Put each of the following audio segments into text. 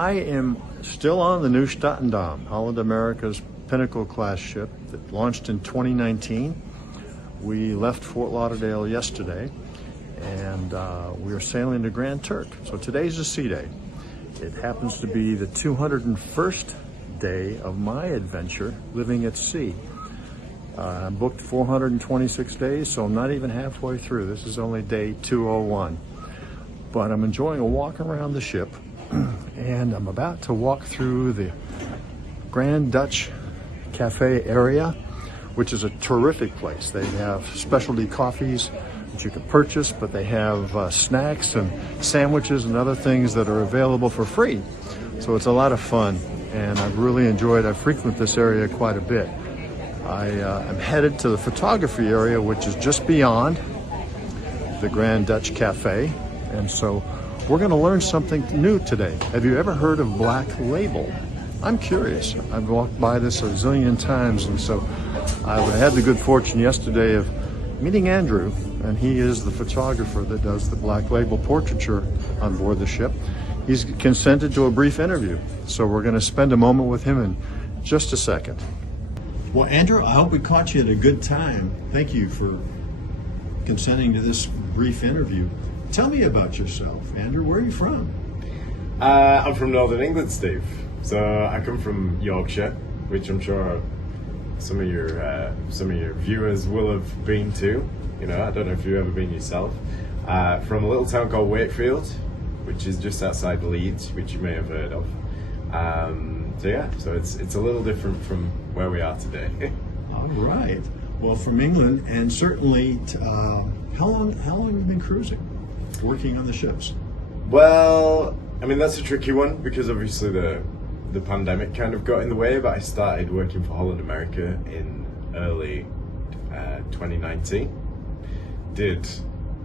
I am still on the New Statendam, Holland America's Pinnacle class ship that launched in 2019. We left Fort Lauderdale yesterday, and we are sailing to Grand Turk. So today's a sea day. It happens to be the 201st day of my adventure living at sea. I booked 426 days, so I'm not even halfway through. This is only day 201. But I'm enjoying a walk around the ship, and I'm about to walk through the Grand Dutch Cafe area, which is a terrific place. They have specialty coffees that you can purchase, but they have snacks and sandwiches and other things that are available for free. So it's a lot of fun, and I've really enjoyed it. I frequent this area quite a bit. I'm headed to the photography area, which is just beyond the Grand Dutch Cafe, and so we're going to learn something new today. Have you ever heard of Black Label? I'm curious. I've walked by this a zillion times, and so I had the good fortune yesterday of meeting Andrew, and he is the photographer that does the Black Label portraiture on board the ship. He's consented to a brief interview, so we're going to spend a moment with him in just a second. Well, Andrew, I hope we caught you at a good time. Thank you for consenting to this brief interview. Tell me about yourself, Andrew. Where are you from? I'm from Northern England, Steve. So I come from Yorkshire, which I'm sure some of your viewers will have been to. You know, I don't know if you've ever been yourself. From a little town called Wakefield, which is just outside Leeds, which you may have heard of. So it's a little different from where we are today. All right. Well, from England, and certainly, how long have you been cruising, working on the ships? Well, I mean, that's a tricky one because obviously the pandemic kind of got in the way, but I started working for Holland America in early 2019. Did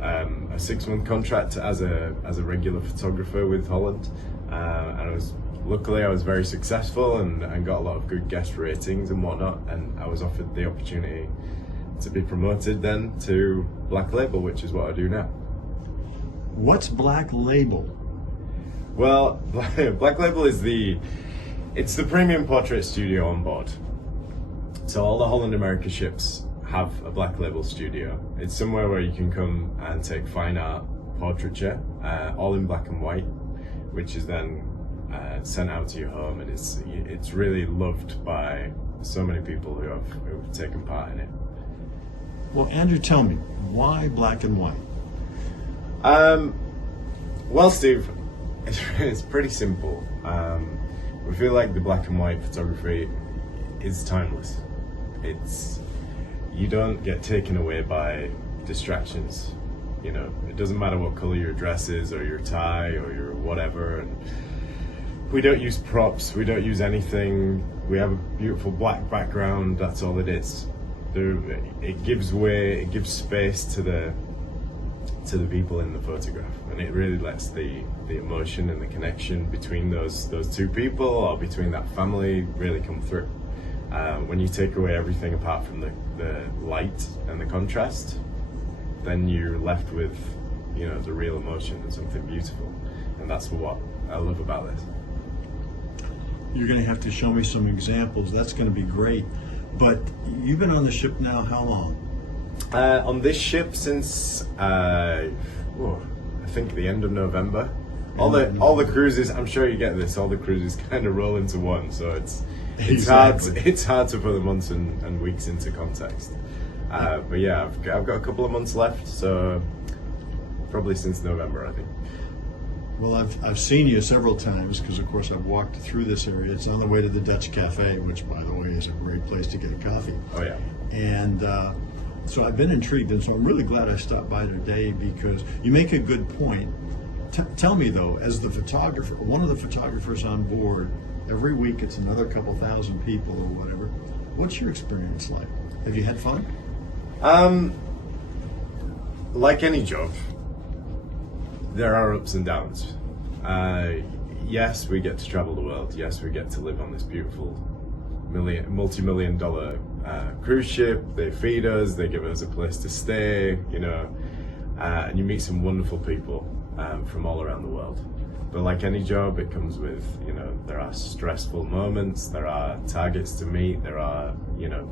a 6-month contract as a regular photographer with Holland, and luckily I was very successful and got a lot of good guest ratings and whatnot, and I was offered the opportunity to be promoted then to Black Label, which is what I do now. What's Black Label? Well, Black Label is it's the premium portrait studio on board. So all the Holland America ships have a Black Label studio. It's somewhere where you can come and take fine art portraiture, all in black and white, which is then sent out to your home, and it's really loved by so many people who have taken part in it. Well, Andrew, tell me, why black and white? Well, Steve, it's pretty simple. We feel like the black and white photography is timeless. You don't get taken away by distractions. You know, it doesn't matter what color your dress is or your tie or your whatever. And we don't use props. We don't use anything. We have a beautiful black background. That's all it is. It gives space to the people in the photograph, and it really lets the emotion and the connection between those two people or between that family really come through. When you take away everything apart from the light and the contrast, then you're left with, you know, the real emotion and something beautiful, and that's what I love about this. You're going to have to show me some examples. That's going to be great. But you've been on the ship now how long? On this ship since I think the end of November. All the cruises, I'm sure you get this, all the cruises kind of roll into one, so it's hard to put the months and weeks into context. But yeah, I've got a couple of months left, so probably since November, I think. Well, I've seen you several times because, of course, I've walked through this area. It's on the way to the Dutch Cafe, which, by the way, is a great place to get a coffee. Oh yeah. And so I've been intrigued, and so I'm really glad I stopped by today because you make a good point. Tell me, though, as the photographer, one of the photographers on board, every week it's another couple thousand people or whatever. What's your experience like? Have you had fun? Like any job, there are ups and downs. Yes, we get to travel the world. Yes, we get to live on this beautiful multi-million-dollar cruise ship. They feed us, they give us a place to stay, you know, and you meet some wonderful people from all around the world. But like any job, it comes with, you know, there are stressful moments, there are targets to meet, there are, you know,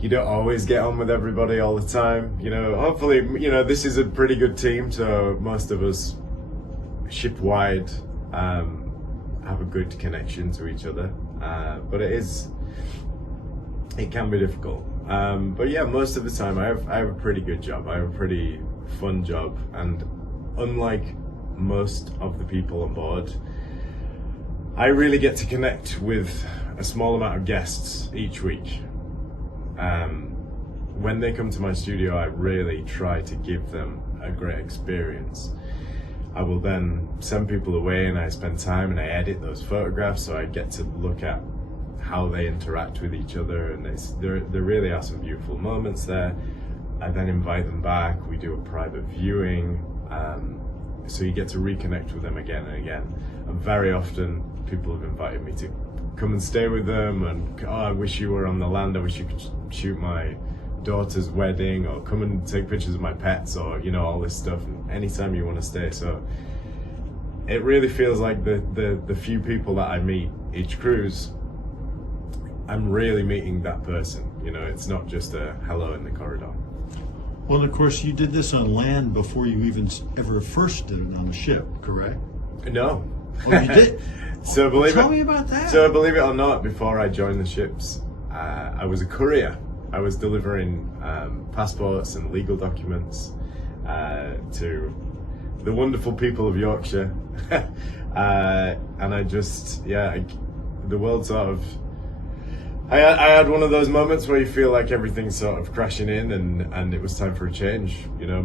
you don't always get on with everybody all the time. You know, hopefully, you know, this is a pretty good team, so most of us ship-wide have a good connection to each other. But it can be difficult. But yeah, most of the time I have a pretty good job. I have a pretty fun job, and unlike most of the people on board, I really get to connect with a small amount of guests each week. When they come to my studio, I really try to give them a great experience. I will then send people away and I spend time and I edit those photographs, so I get to look at how they interact with each other, and there really are some beautiful moments there. I then invite them back, we do a private viewing, so you get to reconnect with them again and again. And very often people have invited me to come and stay with them, and I wish you were on the land, I wish you could shoot my daughter's wedding, or come and take pictures of my pets, or you know, all this stuff, and anytime you want to stay. So it really feels like the few people that I meet each cruise, I'm really meeting that person. You know, it's not just a hello in the corridor. Well, of course, you did this on land before you even ever first did it on a ship, correct? No. Oh, you did? So Tell me about that. So believe it or not, before I joined the ships, I was a courier. I was delivering passports and legal documents to the wonderful people of Yorkshire. And I just, the world sort of, I had one of those moments where you feel like everything's sort of crashing in, and it was time for a change. You know,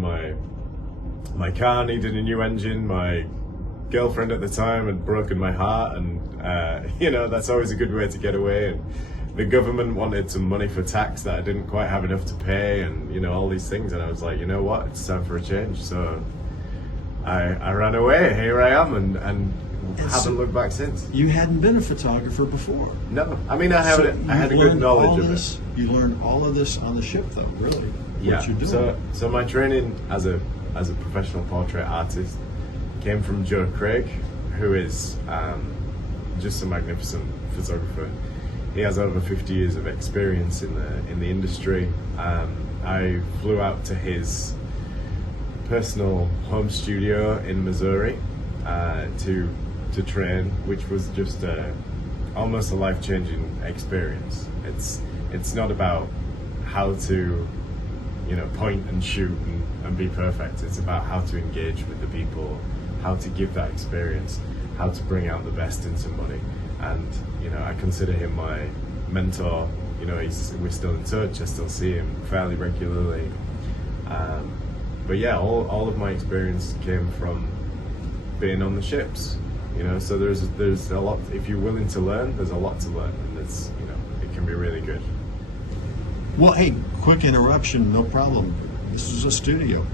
my car needed a new engine, my girlfriend at the time had broken my heart, and you know, that's always a good way to get away. And the government wanted some money for tax that I didn't quite have enough to pay, and you know, all these things. And I was like, you know what, it's time for a change. So I ran away. Here I am, and haven't looked back since. You hadn't been a photographer before. No, I mean, I had a good knowledge of it. You learned all of this on the ship, though, really. Yeah. What you're doing. So my training as a professional portrait artist came from Joe Craig, who is just a magnificent photographer. He has over 50 years of experience in the industry. I flew out to his personal home studio in Missouri to train, which was just almost a life-changing experience. It's not about how to, you know, point and shoot and be perfect. It's about how to engage with the people, how to give that experience, how to bring out the best in somebody. And you know, I consider him my mentor. You know, we're still in touch. I still see him fairly regularly. But yeah, all of my experience came from being on the ships. You know, so there's a lot. If you're willing to learn, there's a lot to learn, and it's, you know, it can be really good. Well, hey, quick interruption, no problem. This is a studio.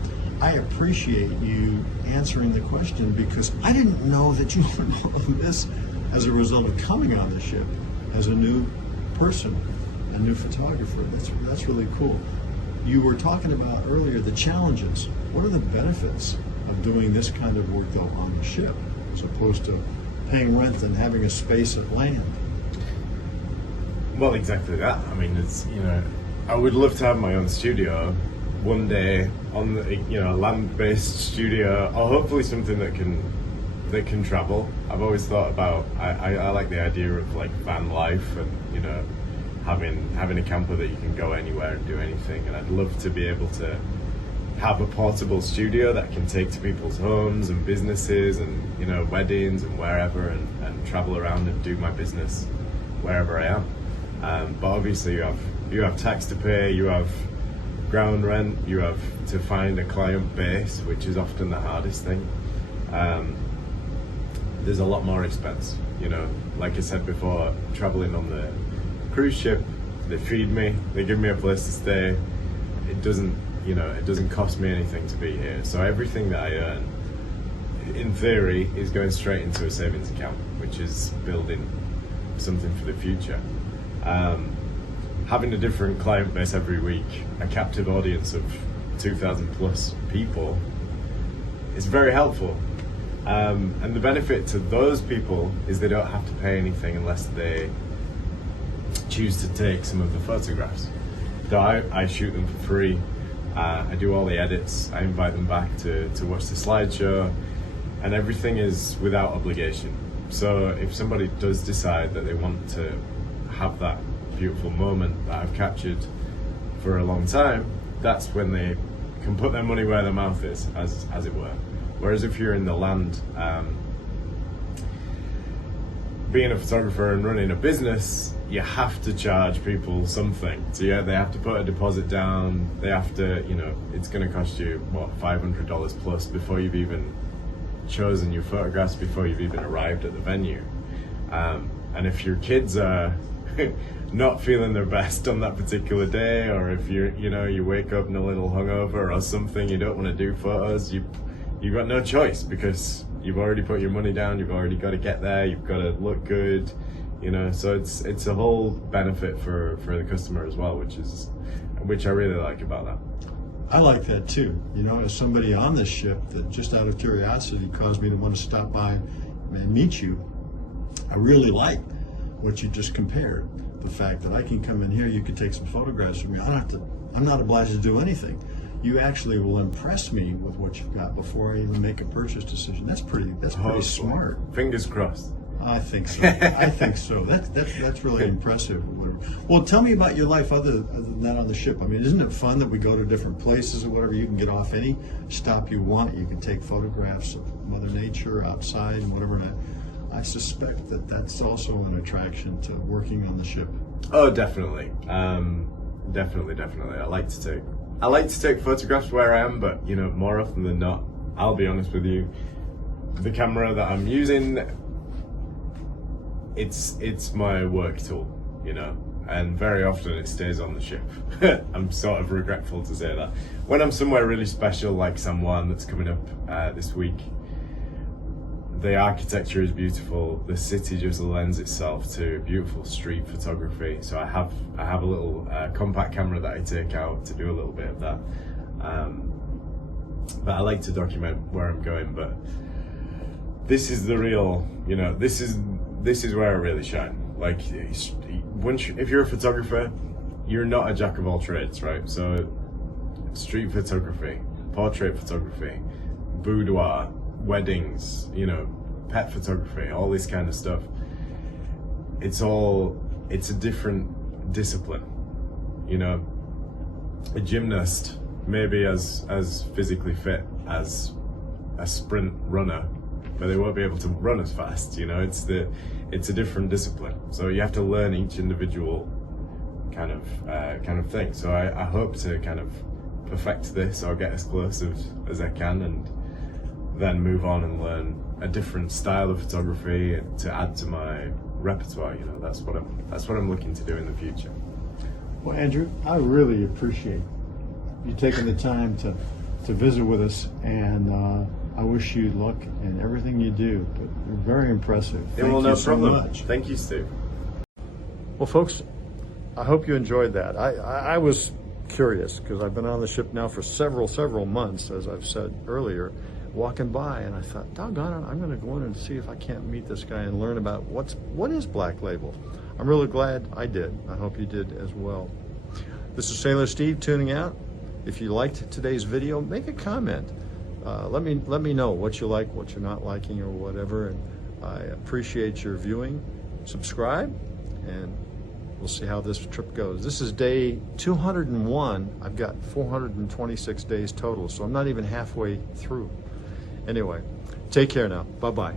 I appreciate you answering the question, because I didn't know that you learned all of this as a result of coming on the ship as a new person, a new photographer. That's really cool. You were talking about earlier the challenges. What are the benefits of doing this kind of work, though, on the ship, as opposed to paying rent and having a space at land? Well, exactly that. I mean, it's, you know, I would love to have my own studio one day, on the, you know, a land-based studio, or hopefully something that can travel. I've always thought about, I like the idea of like van life, and you know, having a camper that you can go anywhere and do anything. And I'd love to be able to have a portable studio that I can take to people's homes and businesses, and you know, weddings and wherever, and travel around and do my business wherever I am. But obviously you have tax to pay, you have ground rent, you have to find a client base, which is often the hardest thing. There's a lot more expense, you know. Like I said before, traveling on the cruise ship, they feed me, they give me a place to stay. It doesn't cost me anything to be here. So everything that I earn, in theory, is going straight into a savings account, which is building something for the future. Having a different client base every week, a captive audience of 2,000 plus people, is very helpful. And the benefit to those people is they don't have to pay anything unless they choose to take some of the photographs. So I shoot them for free. I do all the edits. I invite them back to watch the slideshow, and everything is without obligation. So if somebody does decide that they want to have that beautiful moment that I've captured for a long time, that's when they can put their money where their mouth is, as it were. Whereas if you're in the land, being a photographer and running a business, you have to charge people something. So yeah, they have to put a deposit down. They have to, you know, it's going to cost you what, $500 plus before you've even chosen your photographs, before you've even arrived at the venue. And if your kids are not feeling their best on that particular day, or if you wake up in a little hungover or something, you don't want to do photos, you've got no choice, because you've already put your money down, you've already got to get there, you've got to look good, so it's a whole benefit for the customer as well, which I really like about that. I like that too. As somebody on this ship, that just out of curiosity caused me to want to stop by and meet you, I really like what you just compared. The fact that I can come in here, you can take some photographs of me. I'm not obliged to do anything. You actually will impress me with what you've got before I even make a purchase decision. That's pretty smart. Fingers crossed. I think so. I think so. That's really impressive. Well, tell me about your life other than that on the ship. I mean, isn't it fun that we go to different places or whatever? You can get off any stop you want. You can take photographs of Mother Nature outside and whatever. And I suspect that that's also an attraction to working on the ship. Oh, definitely. Definitely. I like to take photographs where I am, but more often than not, I'll be honest with you, the camera that I'm using, it's my work tool, and very often it stays on the ship. I'm sort of regretful to say that. When I'm somewhere really special, like San Juan that's coming up this week, the architecture is beautiful. The city just lends itself to beautiful street photography. So I have a little compact camera that I take out to do a little bit of that. But I like to document where I'm going. But this is the real, this is where I really shine. Like, if you're a photographer, you're not a jack of all trades, right? So street photography, portrait photography, boudoir, weddings, pet photography, all this kind of stuff. It's a different discipline. A gymnast may be as physically fit as a sprint runner, but they won't be able to run as fast. It's a different discipline. So you have to learn each individual kind of thing. So I hope to kind of perfect this, or get as close as I can, and then move on and learn a different style of photography to add to my repertoire. That's what I'm looking to do in the future. Well, Andrew, I really appreciate you taking the time to visit with us, and I wish you luck in everything you do. But you're very impressive. Thank you so much. Thank you, Steve. Well, folks, I hope you enjoyed that. I was curious, because I've been on the ship now for several months, as I've said earlier, walking by, and I thought, doggone it, I'm going to go in and see if I can't meet this guy and learn about what is Black Label. I'm really glad I did. I hope you did as well. This is Sailor Steve tuning out. If you liked today's video, make a comment. Let me know what you like, what you're not liking, or whatever. And I appreciate your viewing. Subscribe, and we'll see how this trip goes. This is day 201. I've got 426 days total, so I'm not even halfway through. Anyway, take care now. Bye-bye.